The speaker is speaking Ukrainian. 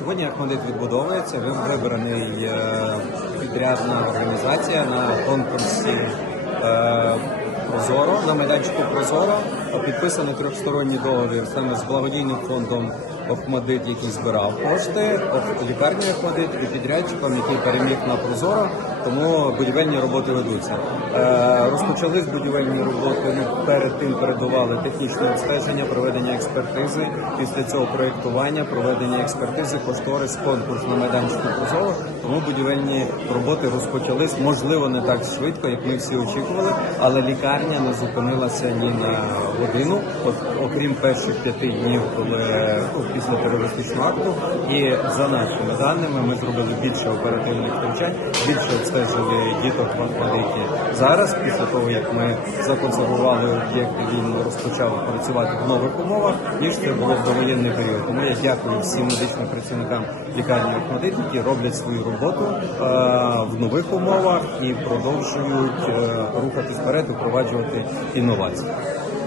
Сьогодні Ахмадит відбудовується. Ви- Вибраний е, підрядна організація на конкурсі е, Прозоро на майданчику Прозоро. Підписаний трьохсторонній договір саме з благодійним фондом Охмадит, який збирав кошти, лікарнею Охмадит і підрядчиком, який переміг на Прозоро. Тому будівельні роботи ведуться. Е, розпочались будівельні роботи. Ми перед тим передували технічне обстеження, проведення експертизи. Після цього проєктування, проведення експертизи, кошторис, конкурс на майданчику Прозоро. Тому будівельні роботи розпочались. Можливо, не так швидко, як ми всі очікували, але лікарня не зупинилася ні на годину, окрім перших п'яти днів, коли ну, після терористичного акту. І за нашими даними ми зробили більше оперативних втручань, більше обстежили діток в Ахмадиті. Зараз, після того як ми законсервували об'єкт, він розпочав працювати в нових умовах, ніж це було в довоєнний період. Тому я дякую всім медичним працівникам лікарні Ахмадит, які роблять свою роботу в нових умовах і продовжують е, рухатись вперед, впроваджувати інновації.